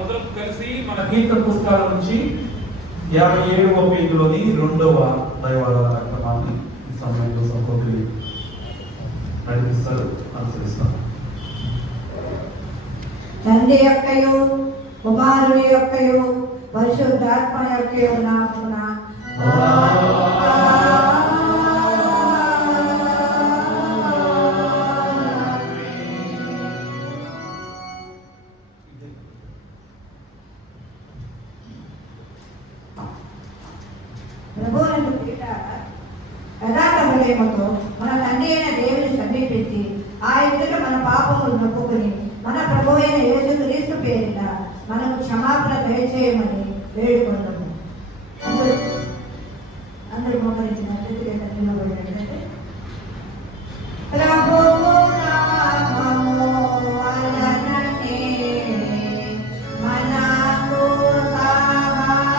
మొదలు కలిసి మన కీర్తన పుస్తకాల నుంచి 57వ పేజీలోని 2వ దైవారాధన కార్యక్రమాన్ని ఈ సమయంలో సహోదరి నడిపిస్తారు, అనుసరిస్తారు. తండ్రి యొక్కయు కుమారుని యొక్కయు పరిశుద్ధాత్మ యొక్కయు నామమున ప్రభువులను యథార్థముతో మన తండ్రి అయిన దేవుని సమీపించి ఆయన ఎదుట మన పాపములు నొప్పుకొని మన ప్రభు అయిన యేసుక్రీస్తు పేరిట మనకు క్షమాపణ దయచేయమని వేడుకుంటాము. అందరూ మోకరించిన ప్రభువు నామము వలననే మనకు సహాయము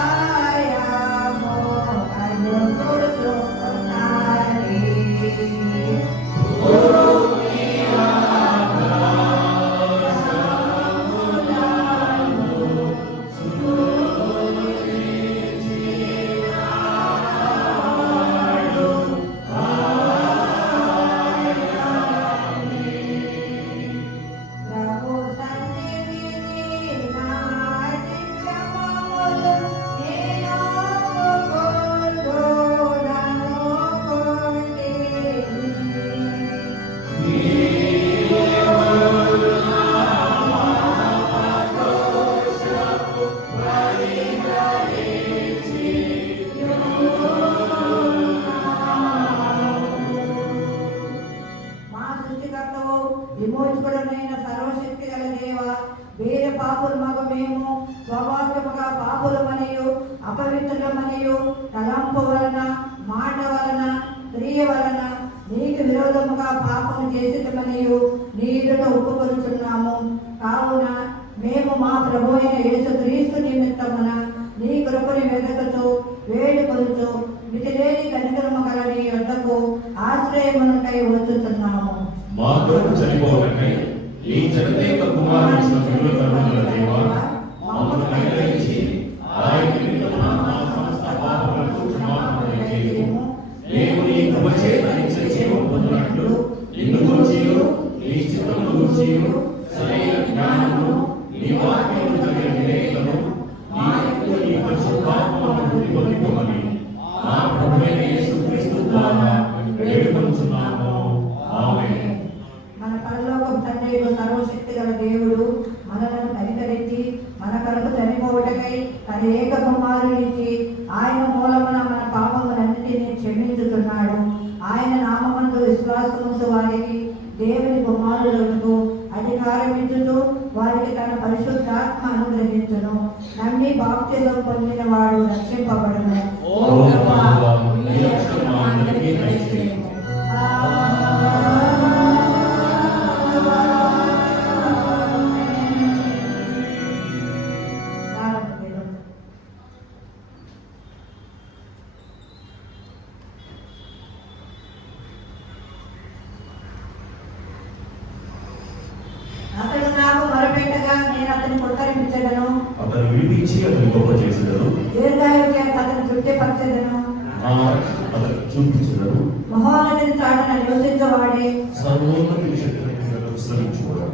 కలుగుచున్నది. విమోచకుడమైన సర్వశక్తి గల దేవ, వేరే పాపులు మగ మేము స్వభావముగా పాపులమనియు అపవిత్రులమనియు తలంపు వలన మాట వలన క్రియ వలన నీకు విరోధముగా పాపము చేసిటమనియు నీరును ఒప్పుకొనుచున్నాము. కావున మేము మా ప్రభు అయిన యేసుక్రీస్తు నిమిత్తమున నీ కృపని వెదకుచు వేడుకొనుచు మితిలేని కనికరము గల నీ యొద్దకు ఆశ్రయమునకై వచ్చుచున్నాము. మా కొరకు చనిపోవటకై ఈ జగదేక కుమారుని సభ్యులు కరుణల దేవా, మమ్మల్ని అనుగ్రహించి ఆయన నిమిత్తమున మా సమస్త పాపములకు క్షమాపణ దయచేయుము. మేము నీ కృప చేత నిత్య జీవం పొందినట్లు నిన్ను గూర్చియు నీ చిత్తమును గూర్చియు సరైన జ్ఞానమును నీ వాక్యమును కలిగిన వివేకమును నీ యందు నీ పరిశుద్ధాత్మను వృద్ధి పొందుకోమని మా ప్రభువైన యేసుక్రీస్తు ద్వారా వేడుకొనుచున్నాము. ఆమేన్. మన పరలోకపు తండ్రి సర్వశక్తి గల దేవుడు మనలను కనికరించి మన కొరకు చనిపోవటకై తన ఏక కుమారునిచ్చి ఆయన మూలమున మన పాపములన్నిటినీ క్షమించుతున్నాడు. ఆయన నామమందు విశ్వాసముంచు వారికి దేవుని కుమారులకు అధికారం ఇచ్చుతూ వారికి తన పరిశుద్ధాత్మ అనుగ్రహించును. నమ్మి బాప్తిజం పొందిన వాడు రక్షింపబడును. అతడు నాకు మొరపెట్టగా నేను అతని పురకరించదను. అతను విడిపించి అతని గొప్ప చేసేదను. దీర్ఘాయువు అతను తృప్తిపరచెదను. అతను చూపించదను. మహోన్నతిని చాటున నివసించవాడే సర్వోన్నతి శక్తిని శ్రమించుకోవడం.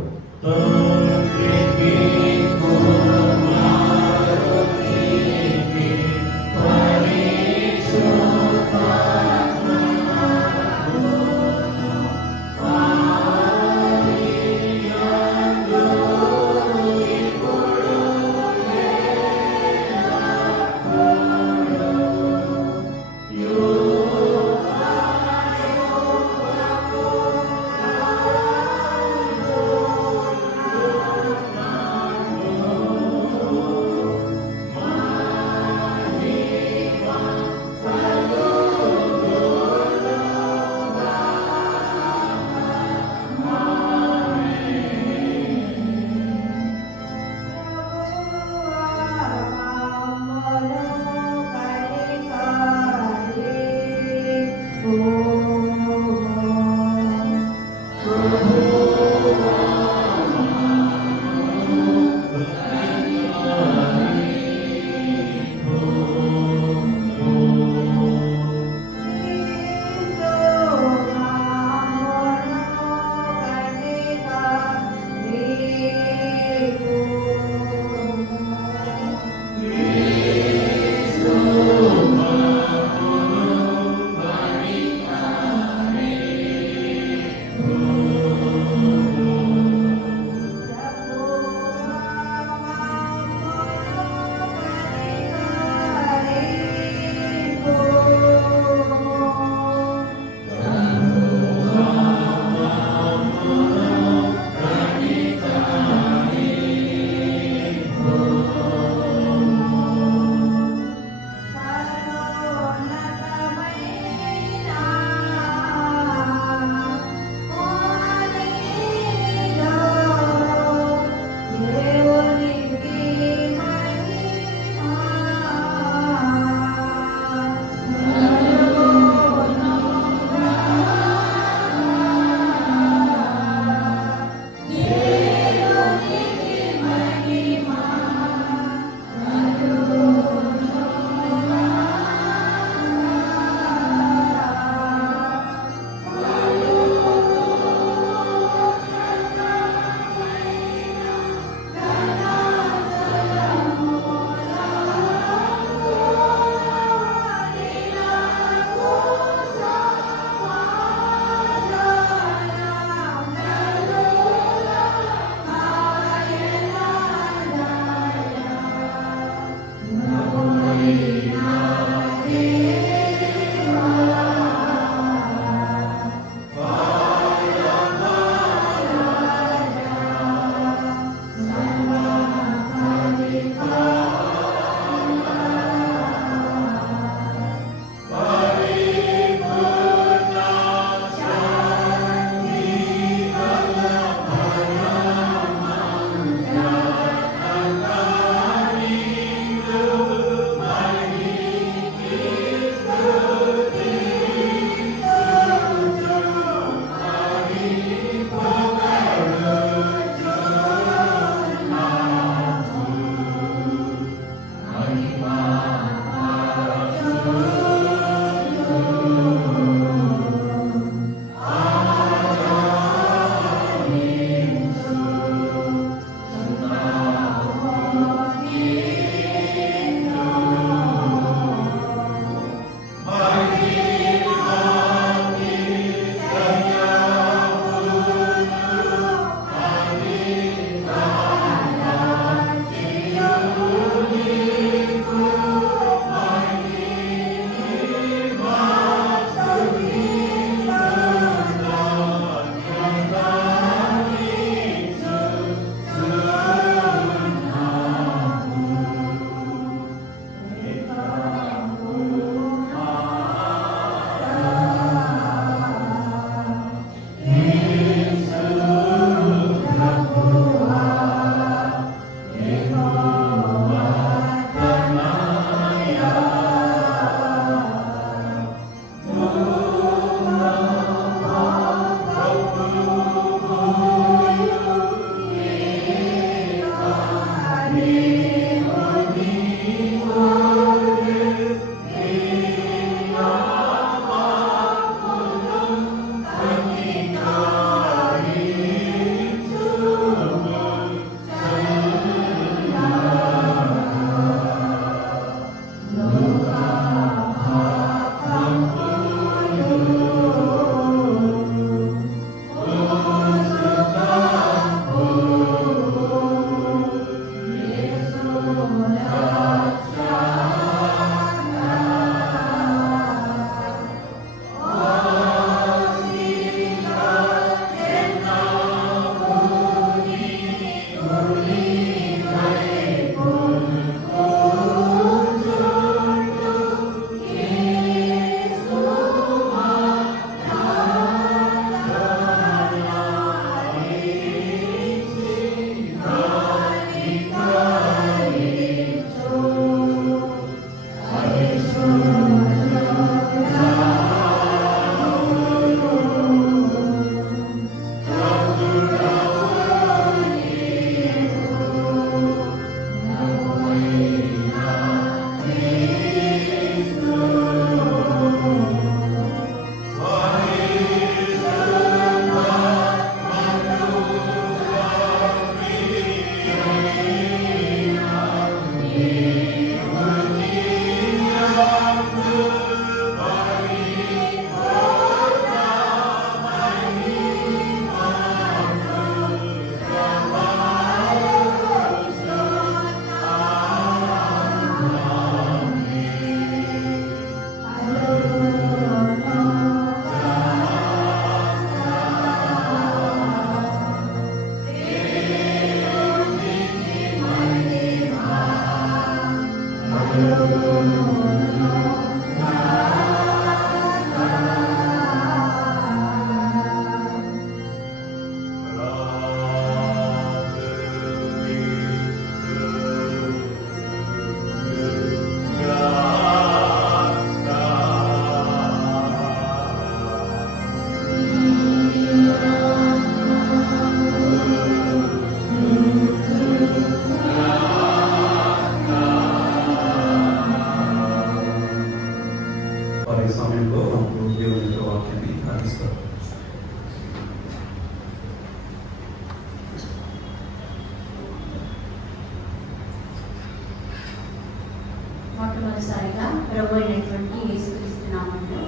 ప్రభు అయినటువంటి యేసుక్రీస్తు నామములో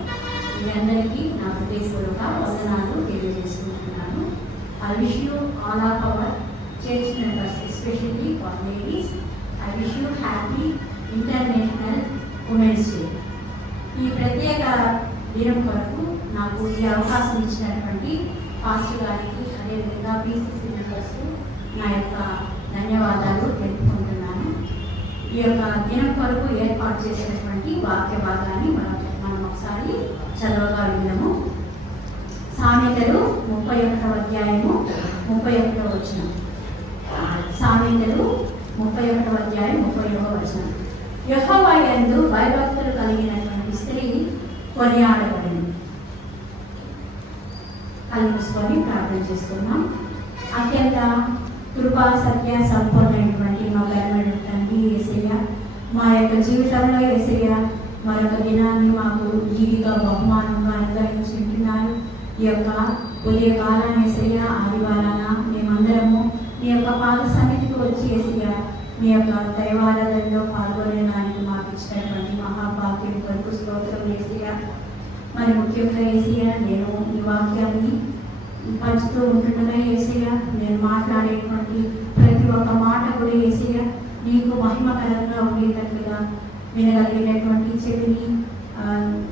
మీ అందరికీ నా హృదయపూర్వక వందనాలు తెలియజేసుకుంటున్నాను. I wish you all of our church members, especially for ladies, I wish you happy International Women's Day. ఈ ప్రత్యేక దినం కొరకు నాకు ఈ అవకాశం ఇచ్చినటువంటి పాస్టర్ గారికి, అదేవిధంగా బీసీసీ మెంబర్స్కు నా యొక్క ధన్యవాదాలు తెలుపుకుంటున్నాను. ఈ యొక్క దినం కొరకు ఏర్పాటు చేసినటువంటి వాక్య భాగాన్ని మనం ఒకసారి చదవగా విన్నాము. సామెతలు 31వ అధ్యాయము 31వ వచనం. సామెతలు 31వ అధ్యాయం 31వ వచనం. యెహోవా యందు భయభక్తులు కలిగినటువంటి స్త్రీ కొనియాడబడింది. కళ్ళు మూసుకొని ప్రార్థన చేసుకున్నాం. అత్యంత కృపా సత్య సంపూర్ణమైనటువంటి మా బలమైన తండ్రి యేసయ్య, మా యొక్క జీవితంలో యేసయ్య మరొక దినాన్ని మాకు జీవిత బహుమానంగా అనుగ్రహించుకుంటున్నారు. ఈ యొక్క ఉదయకాలాన్ని యేసయ్య ఆదివారాన మేమందరము మీ యొక్క పాద సన్నిధికి వచ్చి యేసయ్య మీ యొక్క దైవారాధనలో పాల్గొనడానికి మాకు ఇచ్చినటువంటి మహాభాగ్యం కొరకు స్తోత్రం యేసయ్య. మరి ముఖ్యంగా యేసయ్య నేను ఈ వాక్యాన్ని పంచుతూ ఉంటుండగా యేసయ్య నేను మాట్లాడేటువంటి ప్రతి ఒక్క మాట కూడా యేసయ్య నీకు మహిమకరంగా ఉండేటట్లుగా వినగలిగినటువంటి చెవిని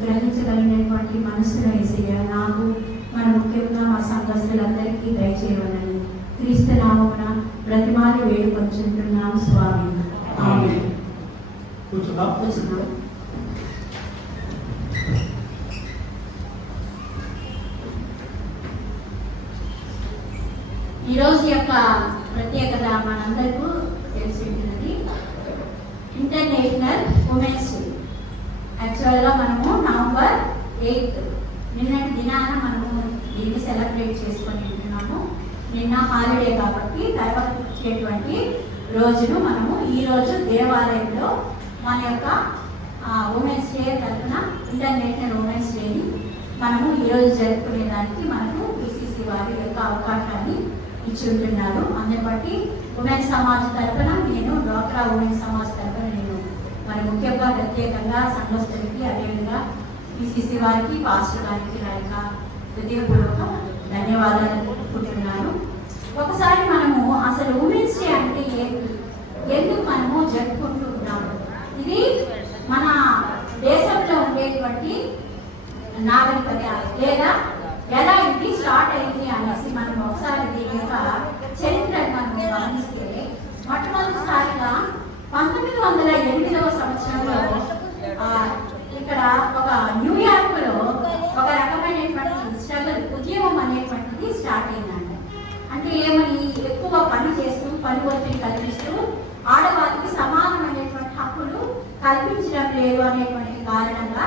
గ్రహించగలిగినటువంటి మనసును యేసయ్య నాకు మన ముఖ్యంగా మా సంఘస్థులందరికీ దయచేయమని క్రీస్తు నామమున ప్రతిమాలు వేడుకొంచుంటున్నాము స్వామి. ఆమేన్. కూర్చుందాం. ఈరోజు యొక్క ప్రత్యేకత మనందరికీ తెలిసి ఉంటుంది. International women's day. యాక్చువల్గా మనము November 8 నిన్నటి దినాన మనము దీన్ని సెలబ్రేట్ చేసుకొని ఉంటున్నాము. నిన్న హాలిడే కాబట్టి తర్వాత వచ్చేటువంటి రోజును మనము ఈరోజు దేవాలయంలో మన యొక్క ఉమెన్స్ డే తరఫున ఇంటర్నేషనల్ ఉమెన్స్ డేని మనము ఈరోజు జరుపుకునేదానికి మనకు బీసీసీ వారి యొక్క అవకాశాన్ని ఇచ్చి ఉంటున్నారు. అందుని బట్టి ఉమెన్స్ సమాజ్ తరఫున నేను డ్వాక్రా ఉమెన్స్ సమాజ్ తరఫున నేను మరి ముఖ్యంగా ప్రత్యేకంగా సంఘస్థులకి, అదేవిధంగా బీసీసీ వారికి, పాస్టర్ గారికి నా యొక్క హృదయపూర్వక ధన్యవాదాలు తెలుపుకుంటున్నాను. ఒకసారి మనము అసలు ఉమెన్స్ డే అంటే ఏంటి, ఎందుకు మనము జరుపుకుంటూ ఉన్నాము, ఇది మన దేశంలో ఉండేటువంటి నాగరికత లేదా ఎలా ఇది స్టార్ట్ అయింది అనేసి మనం ఒకసారి దీని యొక్క చరిత్రను మనం గమనిస్తే మొట్టమొదటిసారిగా 1908వ సంవత్సరంలో ఇక్కడ ఒక న్యూయార్క్లో ఒక రకమైనటువంటి స్ట్రగుల్ ఉద్యమం అనేటువంటిది స్టార్ట్ అయిందంట. అంటే ఏమని, ఎక్కువ పని చేస్తూ పని ఒత్తిడి కల్పిస్తూ ఆడవారికి సమానమైనటువంటి హక్కులు కల్పించడం లేదు అనేటువంటి కారణంగా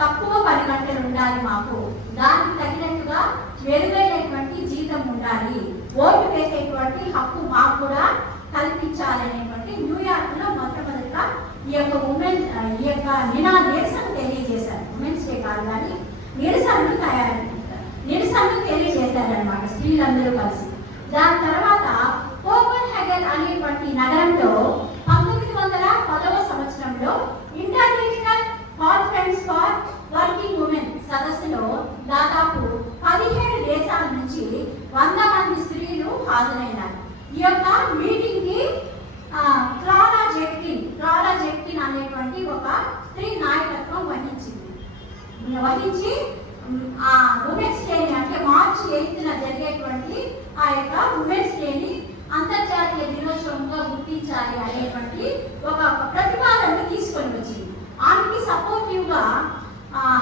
తక్కువ పని గంటలు ఉండాలి, మాకు దానికి తగినట్టుగా మెరుగైనటువంటి జీతం ఉండాలి, ఓటు వేసేటువంటి హక్కు మాకు కూడా కల్పించాలనేటువంటి న్యూయార్క్ లో మొట్టమొదటిగా ఈ యొక్క నిరసన తెలియజేశారు. ఉమెన్స్ డే కాదు కానీ నిరసనలు తెలియజేశారనమాట స్త్రీలందరూ కలిసి. దాని తర్వాత కోపెన్హెగన్ అనేటువంటి నగరంలో 1910వ సంవత్సరంలో international conference for working women సదస్సులో దాదాపు 17 దేశాల నుంచి 100 మంది స్త్రీలు హాజరైనారు. ఈ యొక్క మీటింగ్ కి క్లారా జెట్కిన్ అనేటువంటి ఒక స్త్రీ నాయకత్వం వహించి ఆ ఉమెన్స్ డేని అంటే మార్చి 8న జరిగేటువంటి ఆ యొక్క ఉమెన్స్ డేని అంతర్జాతీయ దినోత్సవంగా గుర్తించాలి అనేటువంటి ఒక ప్రతిపాదనను తీసుకొని వచ్చింది. ఆమెకి సపోర్టివ్ గా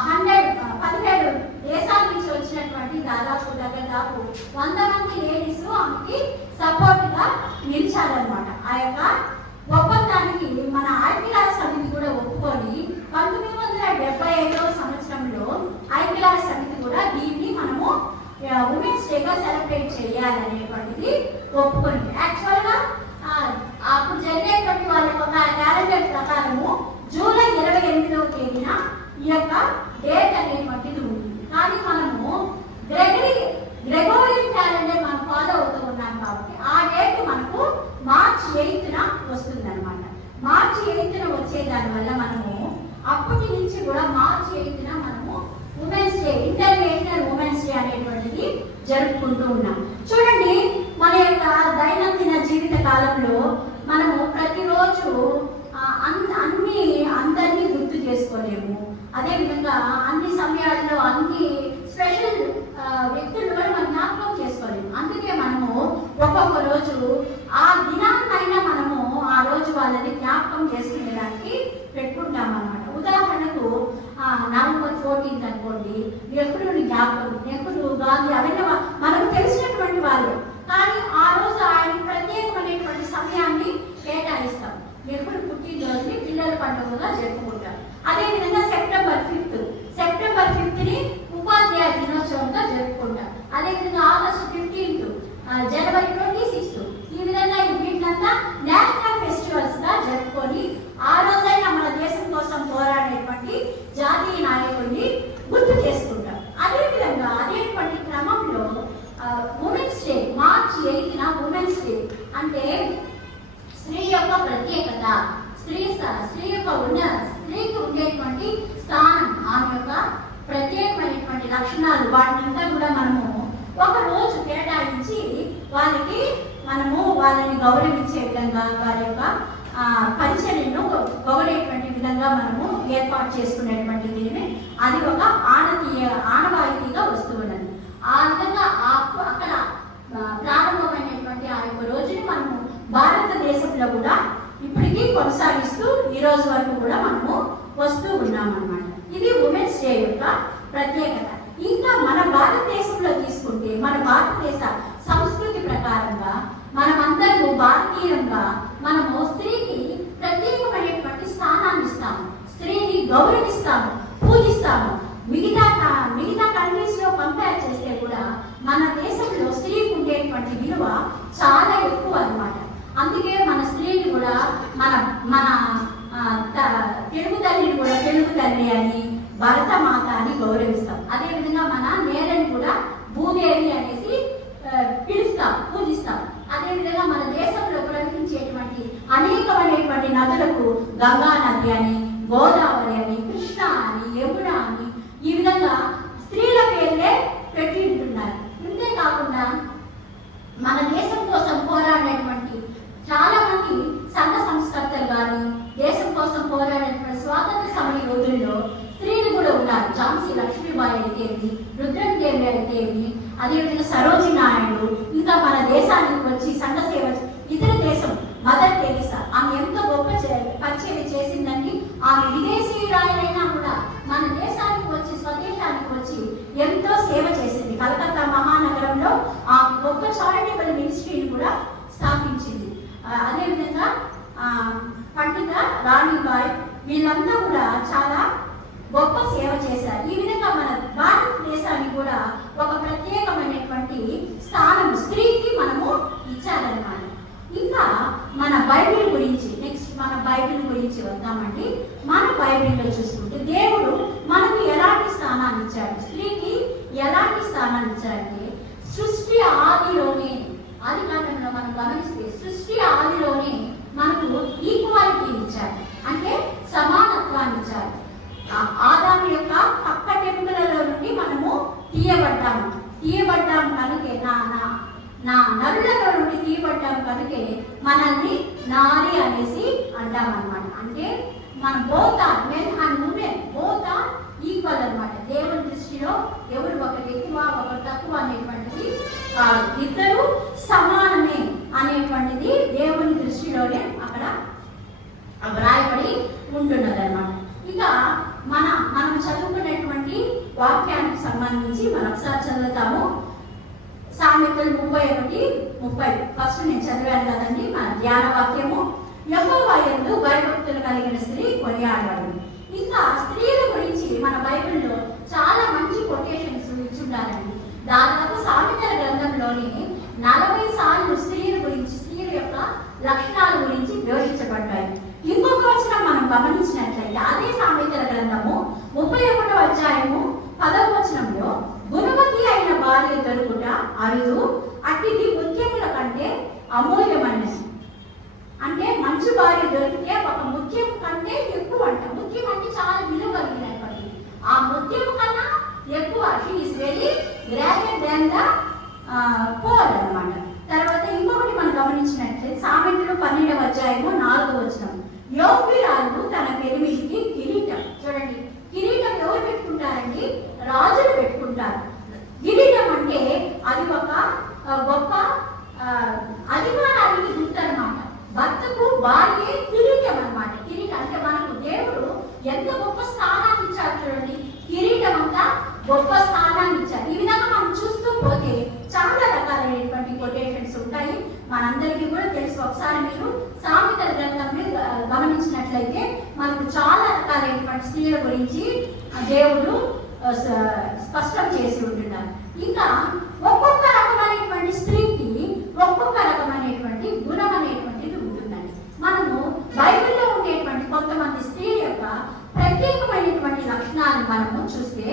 17 దేశాల నుంచి వచ్చినటువంటి దాదాపు 100 మంది లేడీస్ ఆమెకి సపోర్ట్ గా నిలిచారనమాట. ఆ యొక్క ఒప్పందానికి మన ఐక్యరాజ్య సమితి కూడా ఒప్పుకొని 1975వ సంవత్సరంలో ఐక్యరాజ్య సమితి కూడా దీన్ని మనము ఉమెన్స్ డేగా సెలబ్రేట్ చేయాలనేటువంటిది ఒప్పుకుంది. యాక్చువల్ గా అప్పుడు జరిగేటువంటి వాళ్ళ ఒక క్యాలెండర్ ప్రకారము జూలై 28వ తేదీన ఈ యొక్క డేట్ అనేటువంటిది ఉంది. కానీ మనము గ్రెగోరియన్ క్యాలెండర్ మనం ఫాలో అవుతూ ఉన్నాం కాబట్టి ఆ డేట్ మనకు మార్చి 8న వస్తుంది అనమాట. మార్చి 8న వచ్చే దాని వల్ల మనము అప్పటి నుంచి కూడా మార్చి 8న మనము women's day, international women's day అనేటువంటిది జరుపుకుంటూ ఉన్నాం. చూడండి, మన యొక్క దైనందిన జీవిత కాలంలో మనము ప్రతిరోజు అందరినీ గుర్తు చేసుకోలేము. అదేవిధంగా అన్ని సమయాల్లో అన్ని స్పెషల్ వ్యక్తులు కూడా మనం జ్ఞాపకం చేసుకోలేము. అందుకే మనము ఒక్కొక్క రోజు ఆ దినాన్నైనా మనము ఆ రోజు వాళ్ళని జ్ఞాపకం చేసుకునేదానికి పెట్టుకుంటాం అన్నమాట. ఉదాహరణకు నవంబర్ 14 అనుకోండి, నెహ్రూని జ్ఞాపకం, నెహ్రూ, గాంధీ అవన్నీ మనకు తెలిసినటువంటి వాళ్ళు. కానీ ఆ రోజు ఆయన ప్రత్యేకమైనటువంటి సమయాన్ని కేటాయిస్తాం. నెహ్రూ పుట్టినరోజుని పిల్లల పండుగగా జరుపుకుంటాం. అదేవిధంగా సెప్టెంబర్ 5ని ఉపాధ్యాయ దినోత్సవంగా జరుపుకుంటాం. అదేవిధంగా ఆగస్టు 15, జనవరి 26, ఈ విధంగా వీటినంతా నేషనల్ ఫెస్టివల్స్ గా జరుపుకొని ఆ రోజైనా మన దేశం కోసం పోరాడేటువంటి జాతీయ నాయకుడిని గుర్తు చేసుకుంటాం. అదేవిధంగా అదేటువంటి క్రమంలో ఉమెన్స్ డే, మార్చి 8న ఉమెన్స్ డే అంటే స్త్రీ యొక్క ప్రత్యేకత, స్త్రీకి ఉండేటువంటి స్థానం, ఆమె యొక్క ప్రత్యేకమైనటువంటి లక్షణాలు, వాటినంతా కూడా మనము ఒక రోజు కేటాయించి వాళ్ళని గౌరవించే విధంగా, వారి యొక్క పరిచర్యను గౌరవేటువంటి విధంగా మనము ఏర్పాటు చేసుకునేటువంటి దీన్ని అది ఒక ఆనవాయితీగా వస్తూ ఉన్నది. ఆ విధంగా అక్కడ ప్రారంభమైనటువంటి ఆ యొక్క రోజుని మనము భారతదేశంలో కూడా ఇప్పటికీ కొనసాగిస్తూ ఈ రోజు వరకు కూడా మనము వస్తూ ఉన్నామన్నమాట. ఇది ఉమెన్స్ డే యొక్క ప్రత్యేకత. ఇంకా మన భారతదేశంలో తీసుకుంటే, మన భారతదేశ సంస్కృతి ప్రకారంగా మనమందరూ భారతీయంగా మనము స్త్రీకి ప్రత్యేకమైనటువంటి స్థానాన్ని ఇస్తాము, స్త్రీని గౌరవిస్తాము, పూజిస్తాము. మిగతా కంట్రీస్ లో కంపేర్ చేస్తే కూడా మన దేశంలో స్త్రీకి ఉండేటువంటి విలువ చాలా ఎక్కువ అన్నమాట. అందుకే మన స్త్రీని కూడా మన తెలుగు తల్లిని కూడా తెలుగు తల్లి అని, భరత మాత అని గౌరవిస్తాం. అదేవిధంగా మన నేలని కూడా భూదేవి అనేసి పిలుస్తాం, పూజిస్తాం. అదేవిధంగా మన దేశంలో ప్రవహించేటువంటి అనేకమైనటువంటి నదులకు గంగా నది అని, గోదావరి అని, కృష్ణ అని, యమున అని, ఈ విధంగా స్త్రీల పేర్లే పెట్టి ఉంటున్నారు. ఇంతే కాకుండా మన దేశం కోసం పోరాడేటువంటి చాలా మంది సంఘ సంస్కర్తలు కానీ, దేశం కోసం పోరాడేటువంటి స్వాతంత్ర సమర యోధుల్లో స్త్రీలు కూడా ఉన్నారు. ఝాన్సీ లక్ష్మీబాయి అయితేమి, రుద్రమదేవి అయితేమి, అదేవిధంగా సరోజిని నాయుడు, ఇంకా మన దేశానికి వచ్చి సంఘ సేవ, ఇతర దేశం మదర్ టెరెసా, ఆమె ఎంతో గొప్ప పరిచయం చేసిందండి. ఆమె విదేశీయురాలైనా కూడా మన దేశానికి వచ్చి, స్వదేశానికి వచ్చి ఎంతో సేవ చేసింది. కలకత్తా మహానగరంలో ఆ గొప్ప చారిటబుల్ మినిస్ట్రీని కూడా స్థాపించింది. అదేవిధంగా పండిత రాణిబాయ్, వీళ్ళంతా కూడా చాలా గొప్ప సేవ చేశారు. ఈ విధంగా మన భారతదేశానికి కూడా ఒక ప్రత్యేకమైనటువంటి స్థానం స్త్రీకి మనము ఇచ్చారన్నమాట. ఇంకా మన బైబిల్ గురించి, నెక్స్ట్ మన బైబిల్ గురించి వద్దామండి. మన బైబిల్లో చూసుకుంటే దేవుడు మనకు ఎలాంటి స్థానాన్ని ఇచ్చాడు, స్త్రీకి ఎలాంటి స్థానాన్ని ఇచ్చాడంటే, సృష్టి ఆదిలోనే, ఆది కాలంలో మనం గమనిస్తే సృష్టి ఆదిలోనే మనకు ఈక్వాలిటీని ఇచ్చాడు, అంటే సమానత్వాన్ని ఇచ్చాడు. ఆదాము యొక్క పక్క టెంపులలో నుండి మనము తీయబడ్డాము కనుకే, నా నరులలో నుండి తీయబడ్డాము కనుకే మనల్ని నారి అనేసి అంటామన్నమాట. అంటే మన both are men and women, both are equal అన్నమాట. దేవుని దృష్టిలో ఎవరు ఒకరు ఎక్కువ ఒకరు తక్కువ అనేటువంటిది ఇద్దరు సమానమే అనేటువంటిది దేవుని దృష్టిలోనే అక్కడ వ్రాయబడి ఉంటున్నది అన్నమాట. ఇక మనం చదువుకునేటువంటి వాక్యానికి సంబంధించి మనం ఒకసారి చదువుతాము. సామెతలు 31:30. ఫస్ట్ నేను చదివాను కదండి మన ధ్యాన వాక్యము. యెహోవా యందు భయభక్తులు కలిగిన స్త్రీ కొనియాడబడు. ఇంకా స్త్రీల గురించి మన బైబిల్లో చాలా మంచి కొటేషన్స్ ఇచ్చుంటారండి. దాదాపు సామెతల గ్రంథంలోని 40 సార్లు స్త్రీల గురించి, స్త్రీల యొక్క లక్షణాల గురించి వివరించబడ్డాయి. ఇంకొక వచనం మనం గమనించినట్లయితే అదే సామెతల గ్రంథము 31వ అధ్యాయము 10వ వచనంలో, గుణవతి అయిన భార్య దొరుకుట అరుదు, అట్టిది ముత్యముల కంటే అమూల్యమైనది. అంటే మంచి భార్య దొరికితే ఒక ముత్యం కంటే ఎక్కువ అంట. ముత్యం అంటే చాలా విలువ కలిగినటువంటి, ఆ ముత్యం కన్నా ఎక్కువ, she is very greater than the pour అన్నమాట. తర్వాత ఇంకొకటి మనం గమనించినట్లయితే సామెతలు 12వ అధ్యాయము 4వ వచనం, యోగ్యురాలు తన పెరిమిటికి కిరీటం. చూడండి, కిరీటం ఎవరు పెట్టుకుంటారండి? రాజులు పెట్టుకుంటారు. కిరీటం అంటే అది ఒక గొప్ప అధికారానికి గుర్తు అన్నమాట. భర్తకు భార్య కిరీటం అన్నమాట. కిరీటం అంటే మనకు దేవుడు ఎంత గొప్ప స్థానాన్ని ఇచ్చారు చూడండి. కిరీటం అంతా గొప్ప స్థానాన్ని ఇచ్చారు. ఈ విధంగా మనం చూస్తూ పోతే చాలా రకాలైనటువంటి కొటేషన్స్ ఉంటాయి, మనందరికీ కూడా తెలుసు. ఒకసారి మీరు సామెతల గ్రంథంలో గమనించినట్లయితే మనకు చాలా రకాలైనటువంటి స్త్రీల గురించి దేవుడు స్పష్టం చేసి ఉంటున్నారు. ఇంకా ఒక్కొక్క రకమైనటువంటి స్త్రీకి ఒక్కొక్క రకమైనటువంటి గుణం అనేటువంటిది ఉంటుందండి. మనము బైబిల్లో ఉండేటువంటి కొంతమంది స్త్రీల యొక్క ప్రత్యేకమైనటువంటి లక్షణాలను మనము చూస్తే,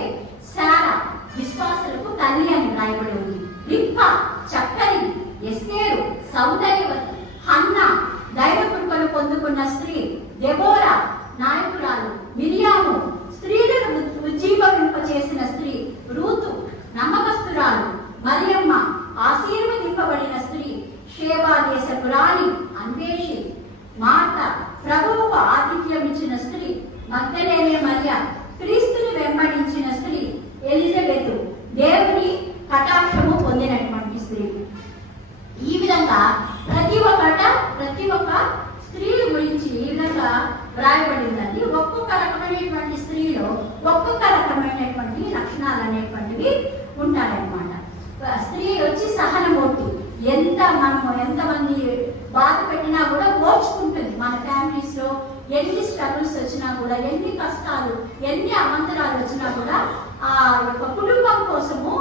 శారా విశ్వాసులకు తల్లి అని రాయబడి ఉంది, రిబ్కా చక్కని, ఎస్తేరు సౌందర్యవతి, హన్నా దైవ కృపను పొందుకున్న స్త్రీ, దెబోరా నాయకురాలు, మిరియాము స్త్రీలను ఉజ్జీవింపచేసిన స్త్రీ, రూతు నమ్మకస్తురాలు, మరియమ్మ ఆశీర్వదింపబడిన స్త్రీ, షేబా దేశపు రాణి అన్వేషి, మార్త ప్రభువుకు ఆతిథ్యం ఇచ్చిన స్త్రీ, మగ్దలేనే మరియ క్రీస్తుని వెంబడించిన స్త్రీ, ఎలిజబెతు దేవుని కటాక్షము పొందినటువంటి స్త్రీ. ఈ విధంగా ప్రతి ఒక్క స్త్రీ గురించి ఈ విధంగా వ్రాయబడిందండి. ఒక్కొక్క రకమైనటువంటి స్త్రీలో ఒక్కొక్క రకమైనటువంటి లక్షణాలు అనేటువంటివి ఉంటాయన్నమాట. స్త్రీ వచ్చి సహనమూర్తి, ఎంతమంది బాధ పెట్టినా కూడా ఓర్చుకుంటుంది. మన ఫ్యామిలీస్ లో ఎన్ని స్ట్రగుల్స్ వచ్చినా కూడా, ఎన్ని కష్టాలు, ఎన్ని అవంతరాలు వచ్చినా కూడా ఆ యొక్క కుటుంబం కోసము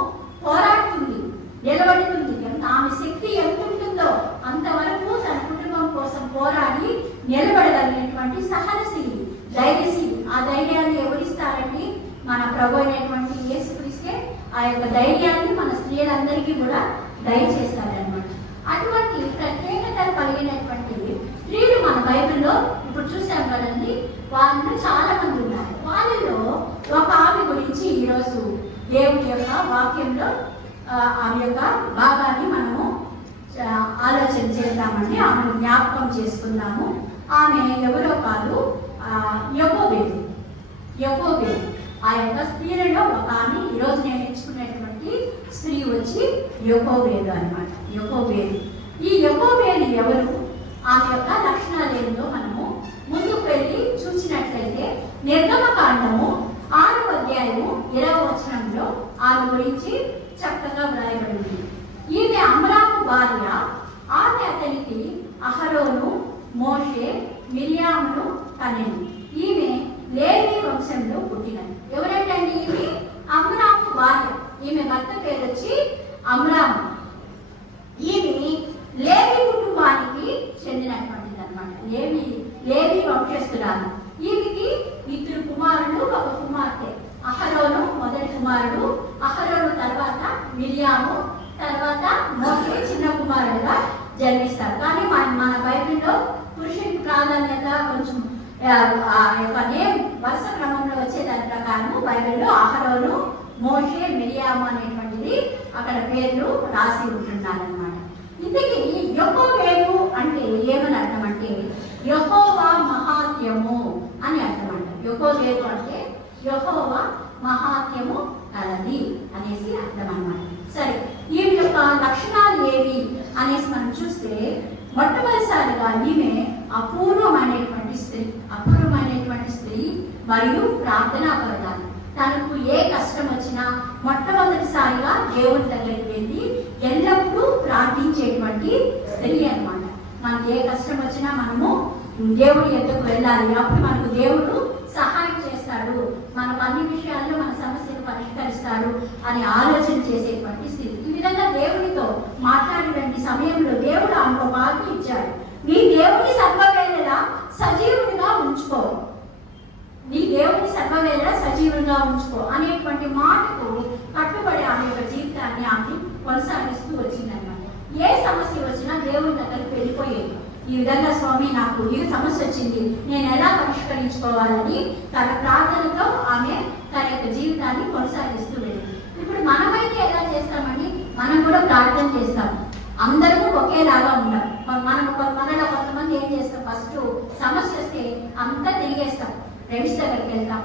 పోరాడుతుంది, నిలబడుతుంది. ఆమె శక్తి ఎంత ఉంటుందో అంతవరకు తన కుటుంబం కోసం పోరాడి నిలబడగలిగినటువంటి సహనశీలి, ధైర్యశీలి. ఆ ధైర్యాన్ని ఎవరిస్తారండి? మన ప్రభు అయినటువంటి యేసుక్రీస్తే ఆ యొక్క ధైర్యాన్ని మన స్త్రీలందరికీ కూడా దయచేస్తారనమాట. అటువంటి ప్రత్యేకత కలిగినటువంటి స్త్రీలు మన బైబిల్లో ఇప్పుడు చూసాం కదండి, వాళ్ళు చాలా మంది ఉన్నారు. వాళ్ళలో ఒక ఆమె గురించి ఈరోజు దేవుడి యొక్క వాక్యంలో ఆమె యొక్క భాగాన్ని మనము ఆలోచన చేద్దామండి. ఆమెను జ్ఞాపకం చేసుకుందాము. ఆమె ఎవరో కాదు, యెహోబేదు. ఆ యొక్క స్త్రీలలో ఒక ఆమె ఈరోజు నేను ఎంచుకునేటువంటి స్త్రీ వచ్చి యెహోబేదు అన్నమాట. యెహోబేదు. ఈ యెహోబేదు ఎవరు, ఆమె యొక్క లక్షణాలు ఏంటో మనము ముందుకు వెళ్ళి చూసినట్లయితే, నిర్గమకాండము 6వ అధ్యాయము 20వ వచనంలో ఆమె గురించి చక్కగా వ్రాయబడింది. ఈమె అమ్రాము భార్య. ఆమె అతనికి అహరోను, మోషే, మిరియామును కనెను. ఈమె లేవి వంశంలో పుట్టినది. ఎవరంటండి? ఈమె అమ్రాము భార్య. ఈమె భర్త పేరు వచ్చి అమ్రాము. ఈమె లేవి కుటుంబానికి చెందినటువంటిది అనమాట. లేవి వంశస్థురాలు. ఈమెకి 2 కుమారులు, 1 కుమార్తె. అహరోను మొదటి కుమారుడు, అహరోను తర్వాత మిరియాము, తర్వాత మోషే చిన్న కుమారుడుగా జన్మిస్తారు. కానీ మన బైబిల్లో పురుషుడికి ప్రాధాన్యత కొంచెం ఆ యొక్క నేమ్ వరుస క్రమంలో వచ్చే దాని ప్రకారము బైబిల్లో అహరోను, మోషే, మిరియాము అనేటువంటిది అక్కడ పేర్లు రాసి ఉంటున్నారనమాట. ఇంతకీ యెహోబేదు అంటే ఏమని అర్థం అంటే, యెహోవా మహాత్యము అని అర్థం అంట. యెహోబేదు అంటే యెహోవా మహాత్యము కలది అనేసి అర్థం అన్నమాట. సరే, ఈ యొక్క లక్షణాలు ఏవి అనేసి మనం చూస్తే, మొట్టమొదటిసారిగా ఈమె అపూర్వమైనటువంటి స్త్రీ మరియు ప్రార్థనాపరురాలు. తనకు ఏ కష్టం వచ్చినా మొట్టమొదటిసారిగా దేవుడి దగ్గరికి వెళ్ళి ఎల్లప్పుడూ ప్రార్థించేటువంటి స్త్రీ అన్నమాట. మనకు ఏ కష్టం వచ్చినా మనము దేవుడి ఎద్దకు వెళ్ళాలి, అప్పుడు మనకు దేవుడు సహాయం చేస్తాడు, మనకు అన్ని విషయాల్లో మన సమస్యను పరిష్కరిస్తాడు అని ఆలోచన చేసేటువంటి స్థితి. ఈ విధంగా దేవుడితో మాట్లాడేటువంటి సమయంలో దేవుడు ఆమెకు ఆజ్ఞ ఇచ్చాడు, నీ దేవుని సర్వవేళలా సజీవుడిగా ఉంచుకో, నీ దేవుని సర్వవేళలా సజీవుడిగా ఉంచుకో అనేటువంటి మాటకు కట్టుబడి ఆమె యొక్క జీవితాన్ని ఆమె కొనసాగిస్తూ వచ్చిందన్నమాట. ఏ సమస్య వచ్చినా దేవుడి దగ్గరికి వెళ్ళిపోయేది. ఈ విధంగా స్వామి నాకు ఈ సమస్య వచ్చింది, నేను ఎలా పరిష్కరించుకోవాలని తన ప్రార్థనతో ఆమె తన యొక్క జీవితాన్ని కొనసాగిస్తూ వెళ్ళింది. ఇప్పుడు మనమైతే ఎలా చేస్తామని మనం కూడా ప్రార్థన చేస్తాం. అందరూ ఒకేలాగా ఉంటాం. మనలో కొంతమంది ఏం చేస్తాం, ఫస్ట్ సమస్య వస్తే అంతా తిరిగేస్తాం, ఫ్రెండ్స్ దగ్గరికి వెళ్తాం,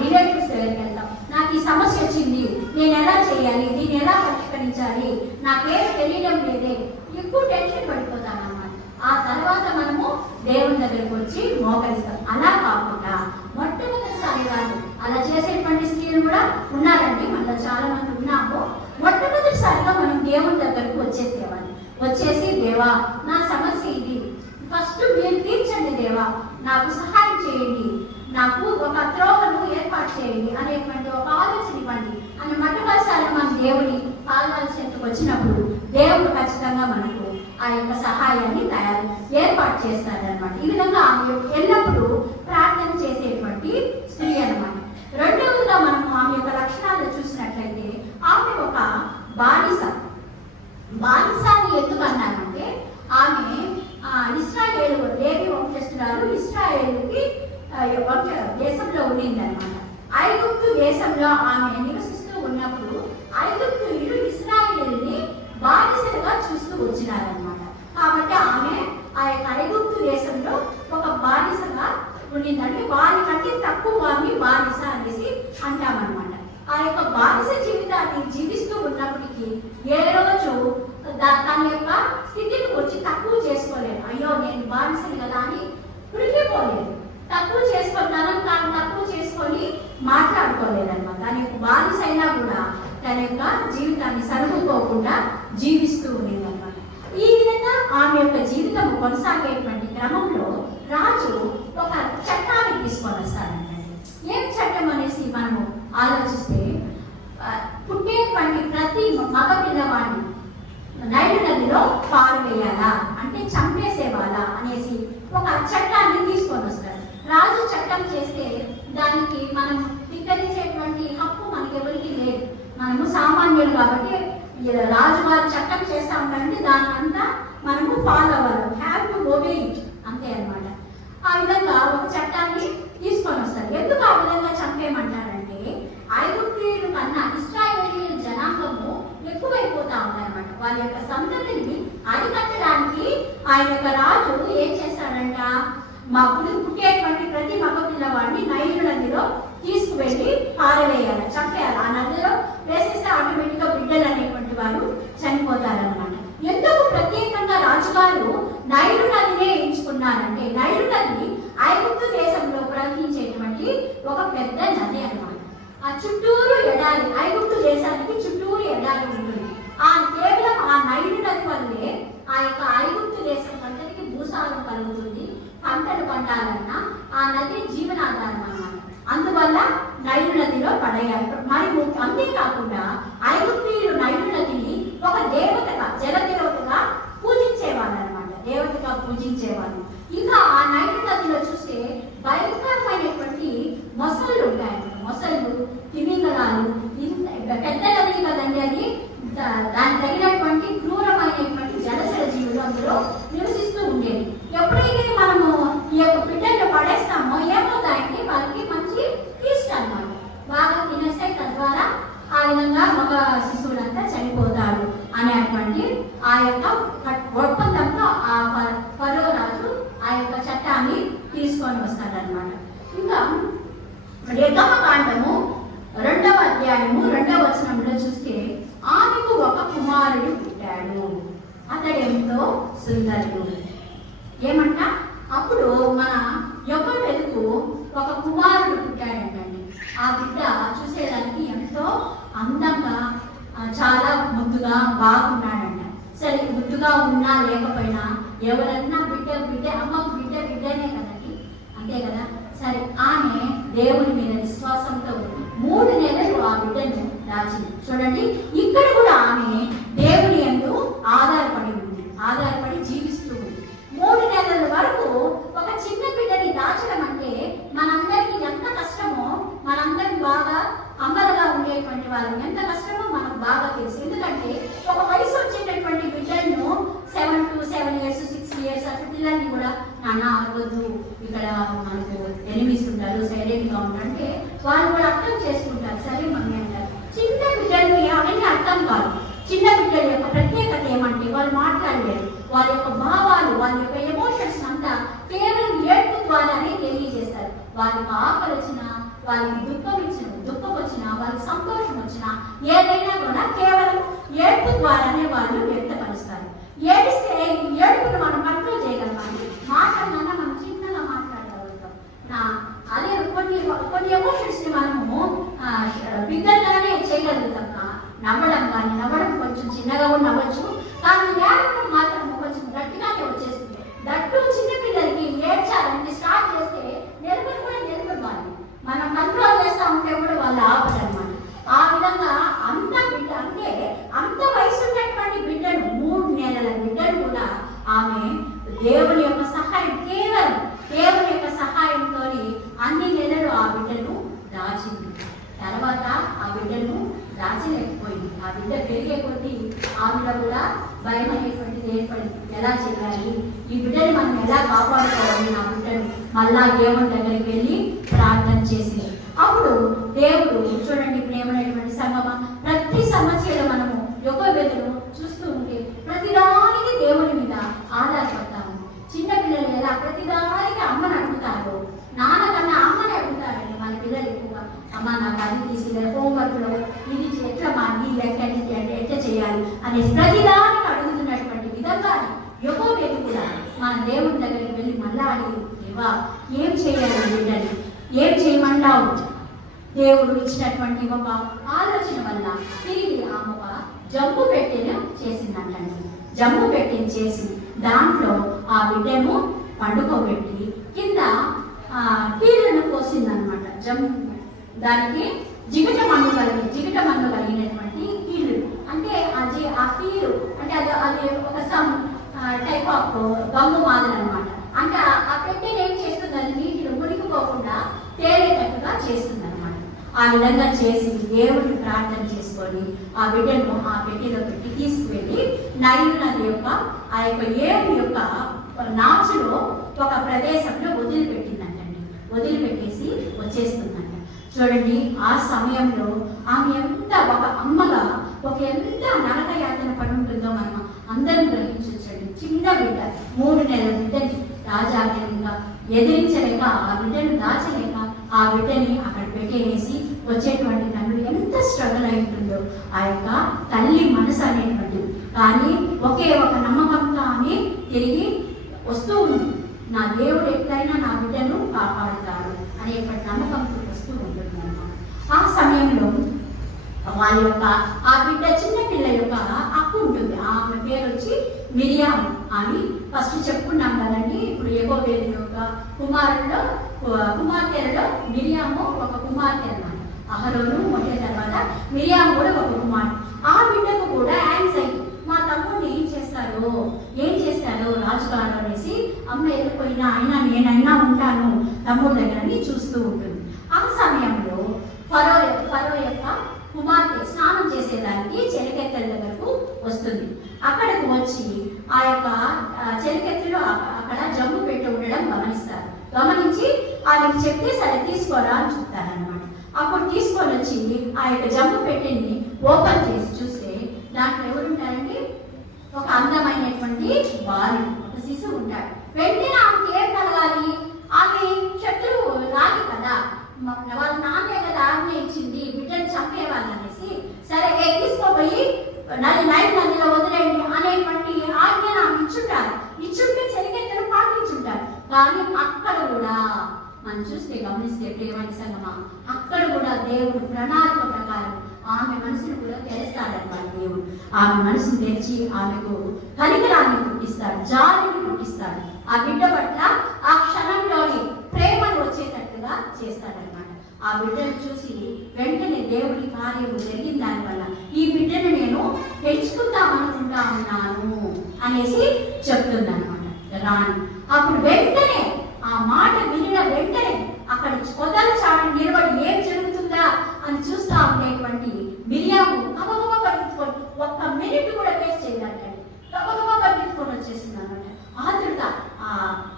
రిలేటివ్స్ దగ్గరికి వెళ్తాం. నాకు ఈ సమస్య వచ్చింది, నేను ఎలా చేయాలి, దీన్ని ఎలా పరిష్కరించాలి, నాకేం తెలియడం లేదే, ఎక్కువ టెన్షన్ పడిపోతాను అన్నమాట. ఆ తర్వాత మనము దేవుని దగ్గరికి వచ్చి మోకరిస్తాం. అలా కాకుండా మొట్టమొదటిసారి వాళ్ళు అలా చేసేటువంటి స్త్రీలు కూడా ఉన్నారండి, మనలో చాలా మంది ఉన్నాము. మొట్టమొదటిసారిగా మనం దేవుని దగ్గరకు వచ్చేసేవాళ్ళు. వచ్చేసి దేవా నా సమస్య ఇది, ఫస్ట్ మీరు తీర్చండి దేవా, నాకు సహాయం చేయండి, నాకు ఒక త్రోవను ఏర్పాటు చేయండి అనేటువంటి ఒక ఆలోచన ఇవ్వండి అని మొట్టమొదటిసారి మనం దేవుని పాల్గొన చేతికి వచ్చినప్పుడు దేవుడు ఖచ్చితంగా మనకు ఆ యొక్క సహాయాన్ని ఏర్పాటు చేస్తారనమాట. ఈ విధంగా ఆమె ఎల్లప్పుడూ ప్రార్థన చేసేటువంటి స్త్రీ అనమాట. రెండవదిగా మనం ఆమె యొక్క లక్షణాలు చూసినట్లయితే ఆమె ఒక బానిస. బానిసాన్ని ఎందుకు అన్నానంటే ఆమె ఇశ్రాయేలు లేవి వంశస్థురాలు, ఇశ్రాయేలుకి దేశంలో ఉండిందనమాట. ఐగుప్తు దేశంలో ఆమె నివసిస్తూ ఉన్నప్పుడు ఐగుప్తులు ఇశ్రాయేలుని బానిసలుగా చూస్తూ వచ్చినారనమాట. కాబట్టి ఆమె ఆ యొక్క ఐగుప్తు దేశంలో ఒక బానిసగా ఉండిందంటే వారికంటే తక్కువ ఆమె బానిస అనేసి అంటామన్నమాట. ఆ యొక్క బానిస జీవితాన్ని జీవిస్తూ ఉన్నప్పటికీ ఏ రోజు తన యొక్క స్థితిని వచ్చి తక్కువ చేసుకోలేదు. అయ్యో నేను బానిసని కదా అని కురిగిపోలేదు, తక్కువ చేసుకుంటాను తాను తక్కువ చేసుకొని మాట్లాడుకోలేదన్నమాట. తన యొక్క బానిస అయినా కూడా తన యొక్క జీవితాన్ని సరుపుకోకుండా జీవిస్తూ ఉండేదన్నమాట. ఈ విధంగా ఆమె యొక్క జీవితం కొనసాగేటువంటి క్రమంలో రాజు ఒక చట్టాన్ని తీసుకొని వస్తాడంటే, ఏం చట్టం అనేసి మనము ఆలోచిస్తే, పుట్టేటువంటి ప్రతి మగ పిల్లవాడిని నైలు నదిలో పారువేయాలా అంటే చంపేసేవాలా అనేసి ఒక చట్టాన్ని తీసుకొని వస్తారు. రాజు చట్టం చేస్తే దానికి మనం ధిక్కరించేటువంటి హక్కు మనకి ఎవరికి లేదు. మనము సామాన్యులు కాబట్టి రాజు వారు చట్టం చేస్తా ఉంటారంటే దాని అంతా మనము ఫాలో అవ్వాలి, హ్యావ్ టు ఒబే ఇట్ అంతే అనమాట. ఆ విధంగా ఒక చట్టాన్ని తీసుకొని వస్తారు. ఎందుకు ఆ విధంగా చంపేయమంటారంటే ఐగుప్తీయుల కన్నా ఇశ్రాయేలీయుల జనాంగము ఎక్కువైపోతా ఉన్నారన్నమాట. వాళ్ళ యొక్క సంతతిని అరికట్టడానికి ఆయన యొక్క రాజు ఏం చేస్తాడంట, మా పుట్టేటువంటి ప్రతి మగ పిల్లవాడిని నైలు నదిలో తీసుకువెళ్ళి పారవేయాలి, చంపేయాలి. ఆ నదిలో వేసేస్తే ఆటోమేటిక్గా బిడ్డలు అనేటువంటి వారు చనిపోతారన్నమాట. ఎందుకు ప్రత్యేకంగా రాజుగారు నైలు నదినే ఎంచుకున్నారంటే నైలు నది ఐగుప్తు దేశంలో ప్రవహించేటువంటి ఒక పెద్ద నది అన్నమాట. ఆ చుట్టూరు ఎడారి, ఐగుప్తు దేశానికి చుట్టూరు ఎడారి ఉంటుంది. కేవలం ఆ నైలు నది వల్లే ఆ యొక్క ఐగుప్తు దేశం అంతటికి భూసారం కలుగుతుంది. పంటలు పండాలన్నా ఆ నది జీవనాధారం అన్నమాట. అందువల్ల నైలు నదిలో పడేయాలి. మరి అంతేకాకుండా ఐగుప్తీయులు నైలు నదిని ఒక దేవతగా, జలదేవతగా పూజించేవాళ్ళు అనమాట, దేవతగా పూజించేవాళ్ళు. ఇంకా ఆ నైలు నదిలో చూస్తే భయంకరమైనటువంటి మొసళ్ళు ఉంటాయన్నమాట. మొసళ్ళు, తిమింగలాలు, పెద్ద నది కదండి అది, దానికి తగినటువంటి క్రూరమైనటువంటి జలచర జీవులు అందులో నివసిస్తూ ఉండేవి. ఎప్పుడైతే మనము ఈ యొక్క బిడ్డలు పడేస్తామో ఏమవుతాయంటే వాళ్ళకి మంచి ఫీస్ట్ అన్నమాట, బాగా తినేస్తాయి. తద్వారా ఆ విధంగా మగ శిశువులంతా చనిపోతారు అనేటువంటి ఆ యొక్క ఒప్పందంతో ఆ ఫరో రాజు ఆ యొక్క చట్టాన్ని తీసుకొని వస్తాడనమాట. ఇంకా నిర్గమకాండము 2వ అధ్యాయము 2వ వచనంలో చూస్తే ఆమెకు ఒక కుమారుడు పుట్టాడు, అతడెంతో సుందరుడు. ఏమంట, అప్పుడు మన యొబ్బెతుకు ఒక కుమారుడు పుట్టాడంటండి. ఆ బిడ్డ చూసేదానికి ఎంతో అందంగా, చాలా ముద్దుగా బాగున్నాడంట. సరే, ముద్దుగా ఉన్నా లేకపోయినా ఎవరన్నా బిడ్డ అమ్మకు బిడ్డనే కదండి, అంతే కదా. సరే, ఆమె దేవుని మీద విశ్వాసంతో 3 నెలలు ఆ బిడ్డను దాచింది. చూడండి, ఇక్కడ కూడా ఆమె దేవుని యందు ఆధారపడి జీవిస్తూ ఉంది. 3 నెలల వరకు ఒక చిన్న బిడ్డని దాచడం అంటే మనందరికీ ఎంత కష్టమో, మనందరికి బాగా అమ్మలుగా ఉండేటువంటి వాళ్ళు ఎంత కష్టమో మనకు బాగా తెలుసు. ఎందుకంటే ఒక వయసు వచ్చేటటువంటి బిడ్డలను 7 to 7 years 6 years అట్లా వాళ్ళ యొక్క భావాలు, వాళ్ళ యొక్క ఎమోషన్స్ అంతా కేవలం ఏడుపు ద్వారానే తెలియజేస్తారు. వాళ్ళకి ఆకలి వచ్చినా, వాళ్ళకి దుఃఖం వచ్చినా, వాళ్ళకి సంతోషం వచ్చినా, ఏదైనా కూడా కేవలం ఏడుపు ద్వారానే వాళ్ళు వ్యక్తపరుస్తారు. ఏడిస్తే ఏడుపును మనం కంట్రోల్ చేయగలగాలి. మాటలన్నా మనం చిన్నగా మాట్లాడగలుగుతాం. అదే కొన్ని ఎమోషన్స్ ని మనము బిగ్గరగానే చేయగలుగుతాం. నవ్వడం కొంచెం చిన్నగా కూడా నవ్వచ్చు, కానీ ఏడవడం మాత్రం కొంచెం గట్టిగానే వచ్చేస్తుంది. దట్టు చిన్నపిల్లలకి ఏడ్చాలంటే స్టార్ట్ చేస్తే నిలబడి మనం కంట్రోల్ చేస్తూ ఉంటే కూడా వాళ్ళు ఆపదన్నమాట. ఆ విధంగా అంత వయసు ఉన్నటువంటి బిడ్డను, 3 నెలల బిడ్డను కూడా ఆమె దేవుని యొక్క సహాయం, కేవలం దేవుని యొక్క సహాయంతో అన్ని నెలలు ఆ బిడ్డను దాచింది. తర్వాత ఆ బిడ్డను దాచలేకపోయింది. ఆ బిడ్డ పెరిగే కొద్దీ ఆమెలో కూడా భయం అనేటువంటిది ఏర్పడింది. ఎలా చేయాలి, ఈ బిడ్డని మనం ఎలా కాపాడుకోవాలి, నా బిడ్డను మళ్ళా దేవుని దగ్గరికి వెళ్ళి ప్రార్థన చేసింది. అప్పుడు దేవుడు చూడండి, ప్రేమమైనటువంటి సంగమం, ప్రతి సమస్యలో మనము యొకోబేదును చూస్తూ ఉంటే ప్రతిదానికి దేవుని మీద ఆధారపడతాము. చిన్నపిల్లలు ఎలా ప్రతిదానికి అమ్మని అడుగుతారు, నాన్నకన్నా అమ్మని అడుగుతారండి మన పిల్లలు ఎక్కువగా. అమ్మ నాకు అది తీసుకెళ్ళి హోంవర్క్లో ఇది ఎట్లా మా ఈ లెక్క ఎట్లా చేయాలి అనేసి ప్రతిదానికి అడుగుతున్నటువంటి విధంగా యొకోబేదు కూడా మన దేవుని దగ్గరికి వెళ్ళి మళ్ళా అడిగి, దేవా ఏం చేయాలి బిడ్డని, ఏం చేయమంటావు? దేవుడు ఇచ్చినటువంటి ఒక ఆలోచన వల్ల తిరిగి ఆమె ఒక జమ్ము పెట్టెను చేసిందంటండి. జమ్ము పెట్టెను చేసి దాంట్లో ఆ బిడ్డను పండుకోబెట్టి కింద కీళ్ళను పోసిందనమాట. జమ్ము దానికి జిగట మన్ను కలిగినటువంటి కీళ్ళు, అంటే అది ఆ కీలు అంటే అది ఒక సమ్ టైప్ ఆఫ్ గమ్ము మాదిరి అనమాట. అంటే ఆ పెట్టెను ఏం చేస్తుంది, అది నీటిలో మునిగిపోకుండా తేలేటట్టుగా చేస్తుంది అనమాట. ఆ విధంగా చేసి దేవుడిని ప్రార్థన చేసుకొని ఆ బిడ్డను ఆ పెట్టెలో పెట్టి తీసుకువెళ్ళి నైలు నది యొక్క ఆ యొక్క ఏడు యొక్క నాచులో ఒక ప్రదేశంలో వదిలిపెట్టిందంటండి. వదిలిపెట్టేసి వచ్చేస్తుందంట. చూడండి, ఆ సమయంలో ఆమె ఎంత ఒక అమ్మగా ఎంత నరక యాతన పడి ఉంటుందో మనం అందరం గ్రహించండి. చిన్న బిడ్డ, 3 నెలల బిడ్డని రాజాజ్ఞంగా ఎదిరించలేక, ఆ బిడ్డను దాచలేక, ఆ బిడ్డని అక్కడ పెట్టేసి వచ్చేటువంటి తండ్రి ఎంత స్ట్రగుల్ అయి ఉంటుందో ఆ యొక్క తల్లి మనసు అనేటువంటిది. కానీ ఒకే ఒక నమ్మకంతో ఆమె తిరిగి వస్తూ ఉంది. నా దేవుడు ఎట్లయినా నా బిడ్డను కాపాడుతాడు అనేటువంటి నమ్మకంతో వస్తూ ఉంటుంది అన్నమాట. ఆ సమయంలో వాళ్ళ యొక్క ఆ బిడ్డ చిన్న పిల్ల యొక్క అక్కు ఉంటుంది. ఆమె పేరు వచ్చి మిరియాం అని ఫస్ట్ చెప్పుకున్నాం కదండి. ఇప్పుడు యెహోవేలు యొక్క కుమార్తెలలో మిరియాము ఒక కుమార్తె అన్నమాట. అహరోను మొదటి తర్వాత మిరియాం కూడా ఒక కుమార్తె. ఆ బిడ్డకు కూడా యాంగ్జైటీ, మా తమ్ముడిని ఏం చేస్తారో రాజుగారు అనేసి అమ్మ వెళ్ళిపోయినా అయినా నేనైనా ఉంటాను తమ్ముడి దగ్గరని చూస్తూ ఉంటుంది. ఆ సమయంలో ఫరో యొక్క కుమార్తె స్నానం చేసేదానికి చెలికెత్తెల దగ్గరకు వస్తుంది. అక్కడికి వచ్చి ఆ యొక్క చెలికెత్తెలు అక్కడ జమ్ము పెట్టి ఉండడం గమనించి ఆమెకు చెప్తే సరే తీసుకోరా అని చెప్తారనమాట. అప్పుడు తీసుకొని వచ్చి ఆ యొక్క జమ్ము పెట్టిని ఓపెన్ చేసి చూస్తే దాంట్లో ఎవరుంటారండి, ఒక అందమైనటువంటి బాలుడు, ఒక శిశువు ఉంటాడు. వెంటనే ఆమెకి ఏం కలగాలి, ఆమె శత్రువు రాగి కదా, వాళ్ళ నాన్నే కదా ఆజ్ఞ ఇచ్చింది బిడ్డను చంపేవాళ్ళనేసి, సరే తీసుకోపోయి నైల్ నదిలో వదిలేయండి అనేటువంటి ఆజ్ఞను ఆమె ఇచ్చుంటే చెలికెత్తలు పాటించుంటారు. కానీ అక్కడ కూడా మనం చూస్తే గమనిస్తే ప్రియమైన సంగమా, అక్కడ కూడా దేవుడు ప్రణాళిక ప్రకారం ఆమె మనసును కూడా తెరుస్తాడన్నమాట. దేవుడు ఆమె మనసును తెరిచి ఆమెకు కనికరాన్ని పుట్టిస్తాడు, జాలిని పుట్టిస్తాడు. ఆ బిడ్డ పట్ల ఆ క్షణంలోని ప్రేమను వచ్చేటట్టుగా చేస్తాడనమాట. ఆ బిడ్డను చూసి వెంటనే దేవుడి కార్యము జరిగిన దానివల్ల ఈ బిడ్డను నేను పెంచుకుందామనుకుంటా ఉన్నాను అనేసి చెప్తుందన్నమాట రాణి. అప్పుడు వెంటనే ఆ మాట వినిన వెంటనే అక్కడ పొదల చాటు నిలబడి ఏం జరుగుతుందా అని చూస్తా ఉండేటువంటి మిరియాము గబగబా పరిగెత్తుకొని, 1 మినిట్ కూడా వేస్ట్ చేయగలండి, గబగబా పరిగెత్తుకొని వచ్చేసింది అనమాట. ఆతృత,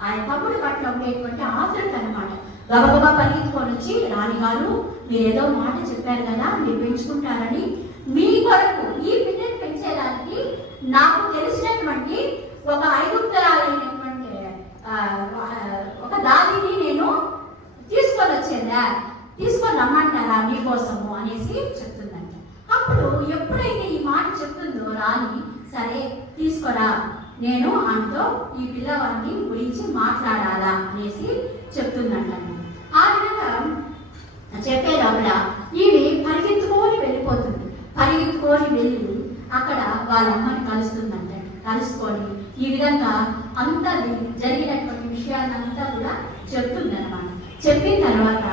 ఆయన తమ్ముడి పట్ల ఉండేటువంటి ఆతృత అనమాట. గబగబా పరిగెత్తుకొని వచ్చి, రాణిగారు మీరు ఏదో మాట చెప్పారు కదా మీరు పెంచుకుంటారని, మీ కొరకు ఈ బిడ్డను పెంచేదానికి నాకు తెలిసినటువంటి ఒక ఐగుప్తురాలైనటువంటి ఒక దాదిని నేను తీసుకొని రమ్మంటారా మీకోసము అనేసి చెప్తుందంట. అప్పుడు ఎప్పుడైతే ఈ మాట చెప్తుందో రాణి, సరే తీసుకురా, నేను ఆమెతో ఈ పిల్లవాడిని గురించి మాట్లాడాలా అనేసి చెప్తుందంట. ఆ విధంగా చెప్పేటప్పుడు ఈమె పరిగెత్తుకొని వెళ్ళిపోతుంది. పరిగెత్తుకొని వెళ్ళి అక్కడ వాళ్ళ అమ్మని కలుస్తుందంట. కలుసుకొని ఈ విధంగా అంతా జరిగినటువంటి విషయాన్ని అంతా కూడా చెప్తుందన్నమాట. చెప్పిన తర్వాత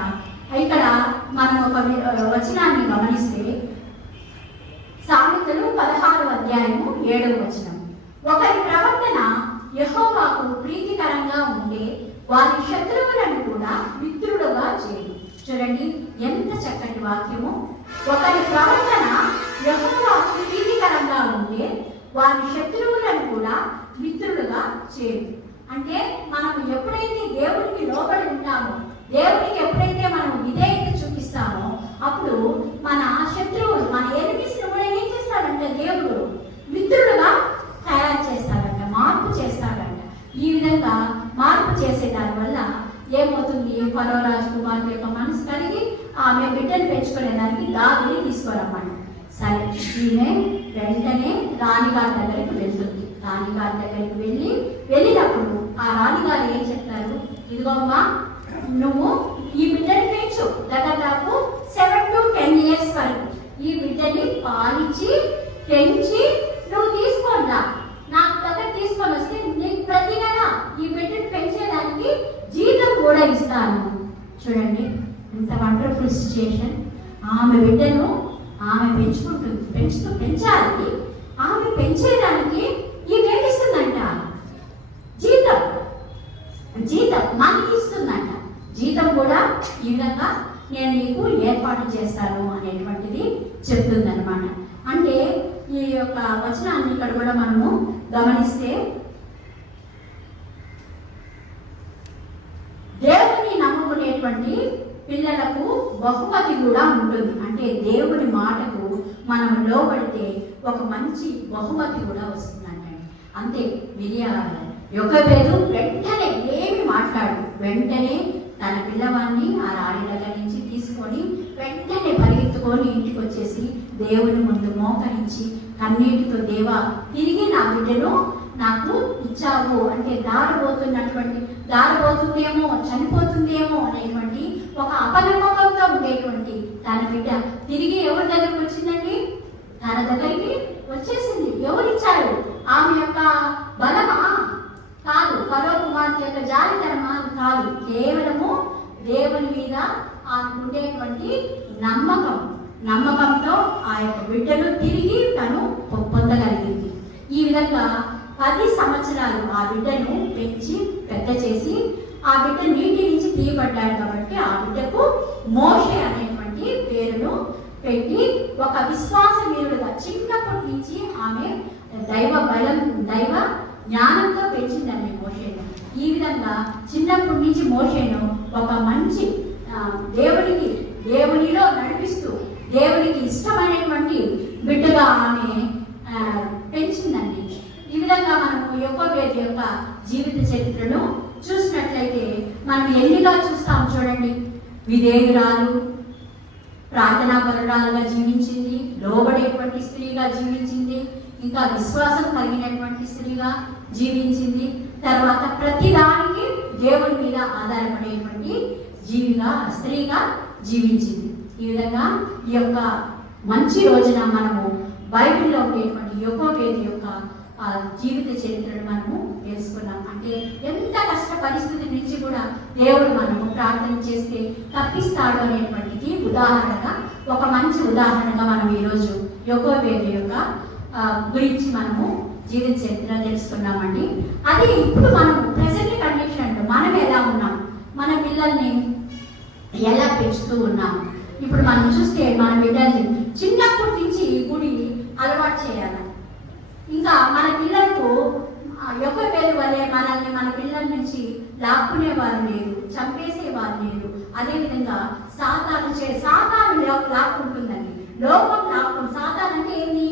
ఇక్కడ మనం ఒక వచనాన్ని గమనిస్తే, సామెతలు 16వ అధ్యాయము 7వ వచనం, ఒకరి ప్రవర్తన యెహోవాకు ప్రీతికరంగా ఉండే వారి శత్రువులను కూడా మిత్రుడుగా చేయు. చూడండి ఎంత చక్కటి వాక్యము. ఒకరి ప్రవర్తన యెహోవాకు ప్రీతికరంగా ఉండే వారి శత్రువులను కూడా మిత్రుడుగా చేయు. అంటే మనం ఎప్పుడైతే దేవుడికి లోబడి ఉంటామో, దేవుడికి ఎప్పుడైతే మనం విధేయత చూపిస్తామో, అప్పుడు మన శత్రువులు, మన ఎనిమిస్ కూడా ఏం చేస్తాడంటే దేవుడు మిత్రుడుగా తయారు చేస్తాడంట, మార్పు చేస్తాడంట. ఈ విధంగా మార్పు చేసే దాని వల్ల ఏమవుతుంది, ఫరో రాజకుమార్తె యొక్క మనసు కలిగి ఆమె బిడ్డను పెంచుకునే దానికి దావిని తీసుకురమ్మని. సరే, ఈమె వెంటనే రాణిగారి దగ్గరికి వెళ్తుంది. రాణిగారి దగ్గరికి వెళ్ళినప్పుడు ఆ రాణిగారు ఏం చెప్తారు, ఇదిగో అమ్మా, నువ్వు ఈ బిడ్డని పెంచు, దాదాపు 7 to 10 years వరకు ఈ బిడ్డని పాలించి పెంచి నువ్వు తీసుకొనిరా, నాకు దగ్గర తీసుకొని వస్తే నీకు ప్రతి నెల ఈ బిడ్డని పెంచేదానికి జీతం కూడా ఇస్తాను. చూడండి ఎంత వండర్ఫుల్ సిచ్యుయేషన్. ఆమె బిడ్డను ఆమె పెంచుకుంటుంది, పెంచాలి. ఆమె పెంచేదానికి ఈమెం ఇస్తుందంట, జీతం మనకి ఇస్తుందంట. జీతం కూడా ఈ విధంగా నేను నీకు ఏర్పాటు చేస్తాను అనేటువంటిది చెప్తుందన్నమాట. అంటే ఈ యొక్క వచనాన్ని ఇక్కడ కూడా మనము గమనిస్తే, దేవుని నమ్ముకునేటువంటి పిల్లలకు బహుమతి కూడా ఉంటుంది. అంటే దేవుని మాటకు మనం లోబడితే ఒక మంచి బహుమతి కూడా వస్తుందంట. అంతే, యోకోబేదు వెంటనే ఏమి మాట్లాడు, వెంటనే తన పిల్లవాడిని ఆ రాణి దగ్గర నుంచి తీసుకొని వెంటనే పరిగెత్తుకొని ఇంటికి వచ్చేసి దేవుని ముందు మోకరించి కన్నీటితో, దేవా, తిరిగి నా బిడ్డను నాకు ఇచ్చావు అంటే దారిపోతుందేమో, చనిపోతుందేమో అనేటువంటి ఒక అపనమ్మకంతో ఉండేటువంటి తన బిడ్డ తిరిగి ఎవరి దగ్గరికి వచ్చిందండి, తన దగ్గరికి వచ్చేసింది. ఎవరిచ్చారు? ఆమె యొక్క బలమా కాదు, ఫరో కుమార్తె యొక్క జాలితనమా కాదు, కేవలము దేవుని మీద ఆమెకు ఉండేటువంటి నమ్మకంతో ఆ యొక్క బిడ్డను తిరిగి తను పొందగలిగింది. ఈ విధంగా 10 సంవత్సరాలు ఆ బిడ్డను పెంచి పెద్ద చేసి ఆ బిడ్డ నీటి నుంచి తీయబడ్డాడు కాబట్టి ఆ బిడ్డకు మోషే అనేటువంటి పేరును పెట్టి ఒక విశ్వాస వీరుడుగా చిన్నప్పటి నుంచి ఆమె దైవ జ్ఞానంతో పెంచిందండి మోషేను. ఈ విధంగా చిన్నప్పటి నుంచి మోషేను ఒక మంచి దేవునిలో నడిపిస్తూ దేవునికి ఇష్టమైనటువంటి బిడ్డగా ఆమె పెంచిందండి. ఈ విధంగా మనము యోకోబేదు యొక్క జీవిత చరిత్రను చూసినట్లయితే మనం ఎన్నిగా చూస్తాం చూడండి. విధేయురాలు, ప్రార్థనా పరురాలుగా జీవించింది, లోబడేటువంటి స్త్రీగా జీవించింది, ఇంకా విశ్వాసం కలిగినటువంటి స్త్రీగా జీవించింది. తర్వాత ప్రతిదానికి దేవుని మీద ఆధారపడేటువంటి స్త్రీగా జీవించింది. ఈ విధంగా ఈ యొక్క మంచి రోజున మనము బైబిల్లో ఉండేటువంటి యోకోబేదు యొక్క జీవిత చరిత్రను మనము తెలుసుకున్నాం. అంటే ఎంత కష్ట పరిస్థితి నుంచి కూడా దేవుడు మనము ప్రార్థన చేస్తే తప్పిస్తాడు అనేటువంటిది ఉదాహరణగా, ఒక మంచి ఉదాహరణగా మనం ఈరోజు యోకోబేదు యొక్క గురించి మనము జీవిత చరిత్ర తెలుసుకున్నామండి. అది ఇప్పుడు మనం ప్రెసెంట్ కండిషన్లో మనం ఎలా ఉన్నాం, మన పిల్లల్ని ఎలా పెంచుతూ ఉన్నాం. ఇప్పుడు మనం చూస్తే మన బిడ్డల్ని చిన్నప్పటి నుంచి గుడి అలవాటు చేయాలి. ఇంకా మన పిల్లలకు యోకోబేదు వలె మన పిల్లల నుంచి లాక్కునేవారు లేరు, చంపేసేవారు లేరు. అదేవిధంగా సాతాను లాక్కుంటుందండి, లోకం సాతాను అంటే ఏంటి,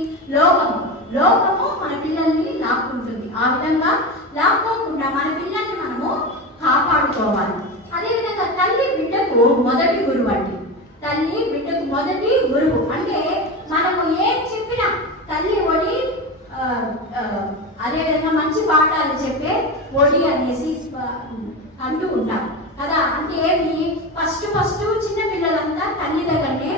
లోకము మన పిల్లల్ని లాక్కుంటుంది. ఆ విధంగా లాక్కోకుండా మన పిల్లల్ని మనము కాపాడుకోవాలి. అదేవిధంగా తల్లి బిడ్డకు మొదటి గురువు అండి. తల్లి బిడ్డకు మొదటి గురువు అంటే మనము ఏం చెప్పినా తల్లి ఒడి, అదేవిధంగా మంచి పాఠాలు చెప్పే ఒడి అనేసి అంటూ ఉంటాం కదా. అంటే ఏమి ఫస్ట్ చిన్న పిల్లలంతా తల్లి దగ్గరనే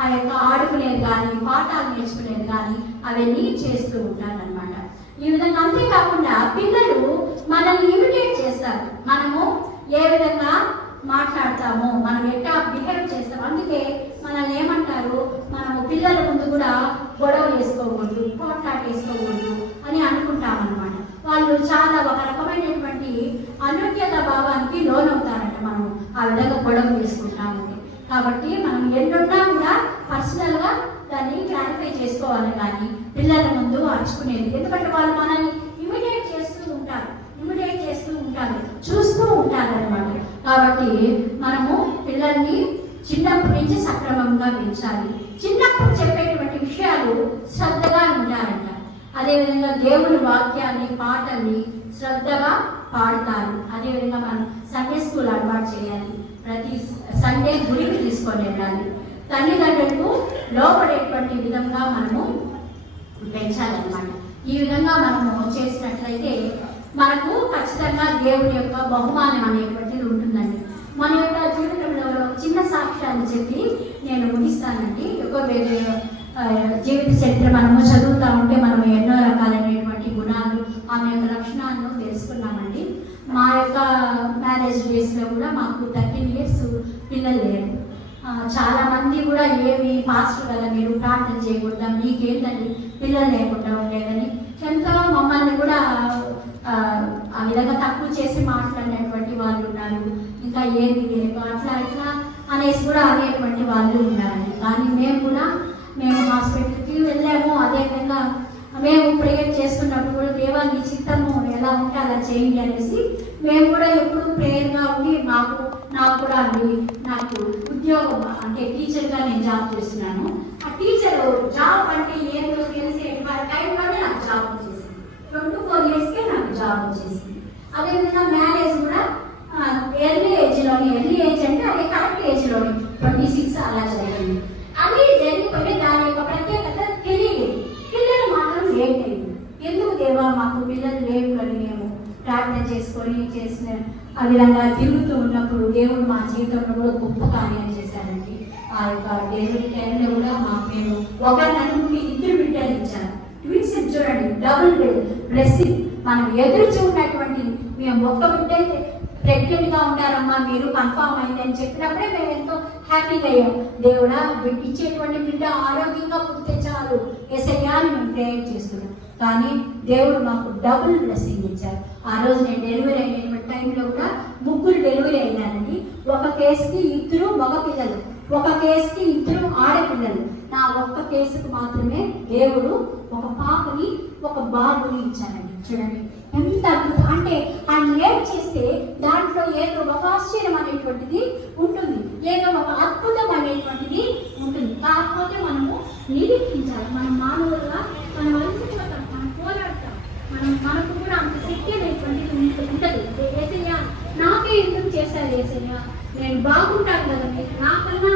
ఆ యొక్క ఆడుకునేది కానీ పాఠాలు నేర్చుకునేది కానీ అవన్నీ చేస్తూ ఉంటారనమాట. ఈ విధంగా అంతేకాకుండా పిల్లలు మనల్ని ఇమిటేట్ చేస్తారు. మనము ఏ విధంగా మాట్లాడతాము, మనం ఎట్లా బిహేవ్ చేస్తాము. అందుకే మనల్ని ఏమంటారు, మనము పిల్లల ముందు కూడా గొడవలు వేసుకోకూడదు, పోట్లాట వేసుకోకూడదు అని అనుకుంటామన్నమాట. వాళ్ళు చాలా ఒక రకమైనటువంటి అనూన్యత భావానికి లోనవుతారంట మనం ఆ విధంగా గొడవలు వేసుకుంటాము. కాబట్టి మనం ఎన్నున్నా కూడా పర్సనల్గా దాన్ని క్లారిఫై చేసుకోవాలి కానీ పిల్లల ముందు అరుచుకునేది. ఎందుకంటే వాళ్ళు మనల్ని ఇమిటేట్ చేస్తూ ఉంటారు, చూస్తూ ఉంటారు అనమాట. కాబట్టి మనము పిల్లల్ని చిన్నప్పటి నుంచి సక్రమంగా పెంచాలి. చిన్నప్పుడు చెప్పేటువంటి విషయాలు శ్రద్ధగా ఉంటారంట. అదేవిధంగా దేవుని వాక్యాన్ని పాటల్ని శ్రద్ధగా పాడతారు. అదేవిధంగా మనం సండే స్కూల్ అలవాటు చేయాలి. ప్రతి సండే గుడికి తీసుకొని వెళ్ళాలి. తల్లిదండ్రులకు లోపడేటువంటి విధంగా మనము పెంచాలన్నమాట. ఈ విధంగా మనము చేసినట్లయితే మనకు ఖచ్చితంగా దేవుడి యొక్క బహుమానం అనేటువంటిది ఉంటుందండి. మన యొక్క జీవితంలో చిన్న సాక్ష్యాన్ని చెప్పి నేను ముగిస్తానండి. జీవిత చరిత్ర మనము చదువుతూ ఉంటే మనం ఎన్నో రకాలైనటువంటి గుణాలు, ఆమె యొక్క లక్షణాలను తెలుసుకున్నామండి. మా యొక్క మ్యారేజ్ డేస్లో కూడా మాకు 13 years పిల్లలు లేరు. చాలా మంది కూడా ఏమి పాస్టర్ కదా మీరు ప్రార్థన చేయకూడదా, మీకేంటండి పిల్లలు లేకుండా ఉండేదని ఎంతో మమ్మల్ని కూడా ఆ విధంగా తక్కువ చేసి మాట్లాడినటువంటి వాళ్ళు ఉన్నారు. ఇంకా ఏది లేదు అట్లా అనేసి కూడా అనేటువంటి వాళ్ళు ఉన్నారండి. కానీ మేము హాస్పిటల్కి వెళ్ళాము. అదేవిధంగా మేము ప్రేయర్ చేసుకున్నప్పుడు కూడా దేవాన్ని చిత్తము ఎలా ఉంటే అలా చేయండి అనేసి మేము కూడా ఎప్పుడు ప్రేయర్గా ఉండి నాకు కూడా అండి నాకు ఉద్యోగం అంటే టీచర్గా నేను జాబ్ చేస్తున్నాను. ఆ టీచర్ జాబ్ అంటే ఏదో తెలిసే టైంలోనే నాకు జాబ్ వచ్చేసింది. 24 yearsకే నాకు జాబ్ వచ్చేసింది. అదేవిధంగా మ్యారేజ్ కూడా ఎర్లీ ఏజ్ అంటే అదే కరెక్ట్ ఏజ్లోని 26 అలా జరిగింది. అది జరిగిపోయి దాని యొక్క ప్రత్యేకత తెలియదు. పిల్లలు మాత్రం లేట్ అయింది. ఎందుకు దేవా మాకు పిల్లలు లేవు అని మేము ప్రార్థన చేసుకొని చేసిన ఆ విధంగా తిరుగుతూ ఉన్నప్పుడు దేవుడు మా జీవితంలో కూడా గొప్ప కార్యం చేశారండి. ఆ యొక్క దేవుడి టైంలో కూడా మేము ఒకరిని అనుకుంటే 2 బిడ్డలు ఇచ్చారు. ట్విన్స్ చూడండి, డబుల్ బ్లెస్సింగ్. మనం ఎదురు చూడనటువంటి మేము ఒక్క బిడ్డ అయితే ప్రెగ్నెంట్గా ఉంటారమ్మా మీరు కన్ఫామ్ అయిందని చెప్పినప్పుడే మేము ఎంతో హ్యాపీగా అయ్యాం. దేవుడా ఇచ్చేటువంటి బిడ్డ ఆరోగ్యంగా పుడితే చాలు యేసయ్యా అని మేము ప్రేయర్ చేస్తున్నాం. కానీ దేవుడు మాకు డబుల్ బ్లెస్సింగ్ ఇచ్చారు. ఆ రోజు నేను డెలివరీ అయినటువంటి టైంలో కూడా 3 డెలివరీ అయినానండి. ఒక కేసుకి 2 మగ పిల్లలు, ఒక కేసుకి 2 ఆడపిల్లలు. నా ఒక్క కేసుకు మాత్రమే దేవుడు ఒక పాపని ఒక బాబుని ఇచ్చానండి. చూడండి ఎంత అద్భుతం. అంటే ఆయన లేట్ చేస్తే దాంట్లో ఏదో ఒక ఆశ్చర్యం అనేటువంటిది ఉంటుంది, ఏదో ఒక అద్భుతం అనేటువంటిది ఉంటుంది. కాకపోతే మనము నిరీక్షించాలి. మనం మానవులుగా మనం అలసిపోతాం, మనం పోరాడతాం, మనకు కూడా అంత శక్తి అనేటువంటిది ఉంటుంది. ఏసయ్యా నాకే ఎందుకు చేశారు ఏసయ్యా, నేను బాగుంటాను కదా, మీరు నాకన్నా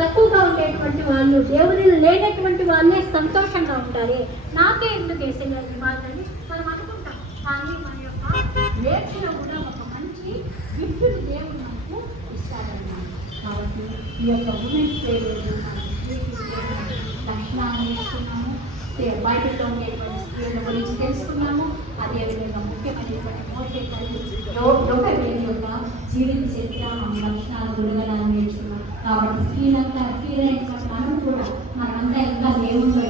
తక్కువగా ఉండేటువంటి వాళ్ళు, దేవుడిని లేనటువంటి వాళ్ళే సంతోషంగా ఉంటారే, నాకే ఎందుకు ఏసయ్యా ఈ మాటని మనం అనుకుంటాం. కానీ మన యొక్క నేర్చులో కూడా ఒక మంచి గిఫ్ట్ దేవుడు మనకు ఇస్తారన్నమాట. కాబట్టి ఈ యొక్క ఉమెన్స్ డే లక్షణాలు నేర్చుకున్నాము, బయటలో ఉండేటువంటి స్త్రీల గురించి తెలుసుకున్నాము. అదేవిధంగా ముఖ్యమైనటువంటి మోషే తల్లి యొక్క జీవిత చరిత్ర లక్షణాలు గుణగణాలు నేర్చుకున్నాం. కాబట్టి స్త్రీలంతా మనమంతా ఇంకా దేవుడు